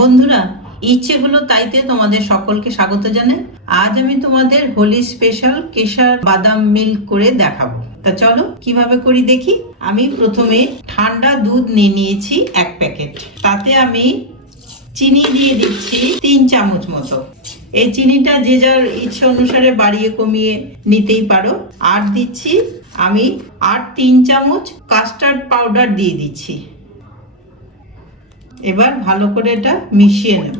বন্ধুরা, ইচ্ছে হলো তাইতে তোমাদের সকলকে স্বাগত জানাই। আজ আমি তোমাদের হোলি স্পেশাল কেশর বাদাম মিল্ক করে দেখাবো। তা চলো কিভাবে করি দেখি। আমি প্রথমে ঠান্ডা দুধ নিয়ে নিয়েছি 1 প্যাকেট। তাতে আমি চিনি দিয়ে দিচ্ছি 3 চামচ মতো। এই চিনিটা যে যার ইচ্ছে অনুসারে বাড়িয়ে কমিয়ে নিতেই পারো। আর দিচ্ছি আমি 3 চামচ কাস্টার্ড পাউডার দিয়ে দিচ্ছি। এবার ভালো করে এটা মিশিয়ে নেব।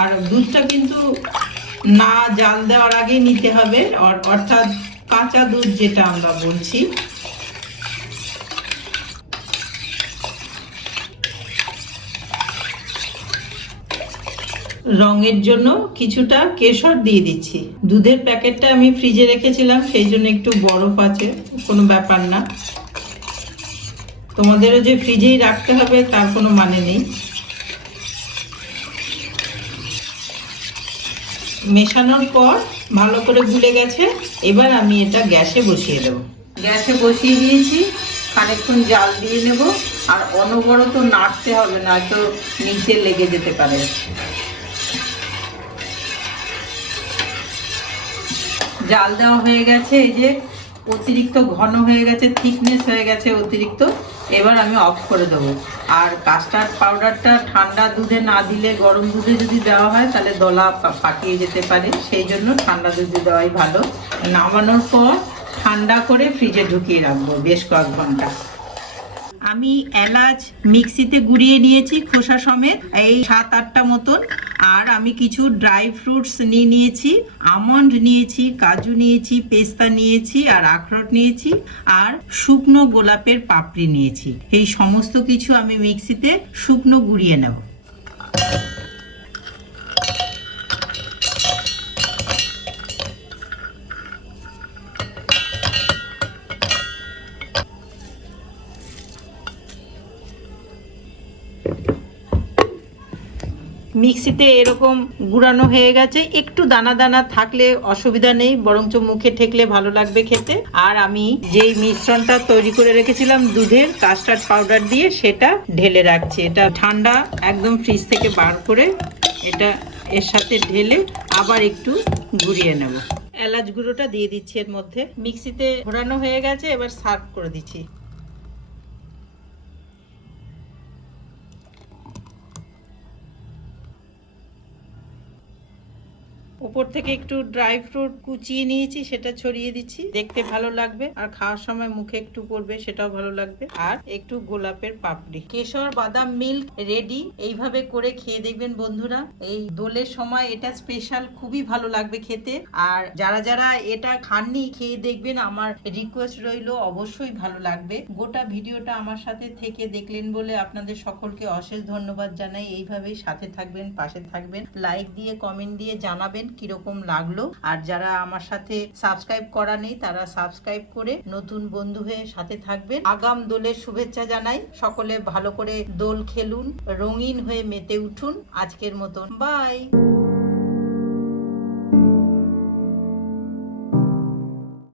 আর দুধটা কিন্তু না জাল দেওয়ার আগে নিতে হবে, অর্থাৎ কাঁচা দুধ যেটা আমরা বলছি। রঙের জন্য কিছুটা কেশর দিয়ে দিচ্ছি। দুধের প্যাকেটটা আমি ফ্রিজে রেখেছিলাম, সেই জন্য একটু বরফ আছে, কোনো ব্যাপার না। তোমাদেরও যে ফ্রিজেই রাখতে হবে তার কোনো মানে নেই। মেশানোর পর ভালো করে গুলে গেছে। এবার আমি এটা গ্যাসে বসিয়ে দেব। গ্যাসে বসিয়ে দিয়েছি, খানিকক্ষণ জাল দিয়ে নেব। আর অনবরত নাড়তে হবে, না তো নিচে লেগে যেতে পারে। জাল দেওয়া হয়ে গেছে, এই যে অতিরিক্ত ঘন হয়ে গেছে, থিকনেস হয়ে গেছে অতিরিক্ত। এবার আমি অফ করে দেবো। আর কাস্টার্ড পাউডারটা ঠান্ডা দুধে না দিলে গরম দুধে যদি দেওয়া হয় তাহলে দলা পাকিয়ে যেতে পারে, সেই জন্য ঠান্ডা দুধে দেওয়াই ভালো। নামানোর পর ঠান্ডা করে ফ্রিজে ঢুকিয়ে রাখবো বেশ কয়েক ঘন্টা। আমি এলাচ মিক্সিতে গুঁড়িয়ে নিয়েছি খোসা সমেত, এই 7-8টা মতন। আর আমি কিছু ড্রাই ফ্রুটস নিয়েছি, আমন্ড নিয়েছি, কাজু নিয়েছি, পেস্তা নিয়েছি, আর আখরোট নিয়েছি, আর শুকনো গোলাপের পাপড়ি নিয়েছি। এই সমস্ত কিছু আমি মিক্সিতে শুকনো গুঁড়িয়ে নেব। মিক্সিতে এরকম গুঁড়ানো হয়ে গেছে। একটু দানা দানা থাকলে অসুবিধা নেই, বরঞ্চ মুখে ঠেকলে ভালো লাগবে খেতে। আর আমি যেই মিশ্রণটা তৈরি করে রেখেছিলাম দুধের কাস্টার্ড পাউডার দিয়ে, সেটা ঢেলে রাখছি। এটা ঠান্ডা একদম ফ্রিজ থেকে বার করে এটা এর সাথে ঢেলে আবার একটু গুঁড়িয়ে নেব। এলাচ গুঁড়োটা দিয়ে দিচ্ছি এর মধ্যে। মিক্সিতে ঘোরানো হয়ে গেছে, এবার সার্ভ করে দিচ্ছি। উপর থেকে একটু ড্রাই ফ্রুট কুচিয়ে নিয়েছি, সেটা ছড়িয়ে দিচ্ছি। দেখতে ভালো লাগবে, আর খাওয়ার সময় মুখে একটু পড়বে, সেটাও ভালো লাগবে। আর একটু গোলাপের পাপড়ি। কেশর বাদাম মিল্ক রেডি। এইভাবে করে খেয়ে দেখবেন বন্ধুরা। এই দোলের সময় এটা স্পেশাল, খুবই ভালো লাগবে খেতে। আর যারা যারা এটা খাননি খেয়ে দেখবেন, আমার রিকোয়েস্ট রইল, অবশ্যই ভালো লাগবে। গোটা ভিডিওটা আমার সাথে থেকে দেখলেন বলে আপনাদের সকলকে অশেষ ধন্যবাদ জানাই। এইভাবেই সাথে থাকবেন, পাশে থাকবেন। লাইক দিয়ে কমেন্ট দিয়ে জানাবেন কিরকম লাগলো। আর যারা আমার সাথে সাবস্ক্রাইব করা নেই তারা সাবস্ক্রাইব করে নতুন বন্ধু হয়ে সাথে থাকবেন। আগাম দোলের শুভেচ্ছা জানাই। সকলে ভালো করে দোল খেলুন, রঙিন হয়ে মেতে উঠুন। আজকের মতন বাই।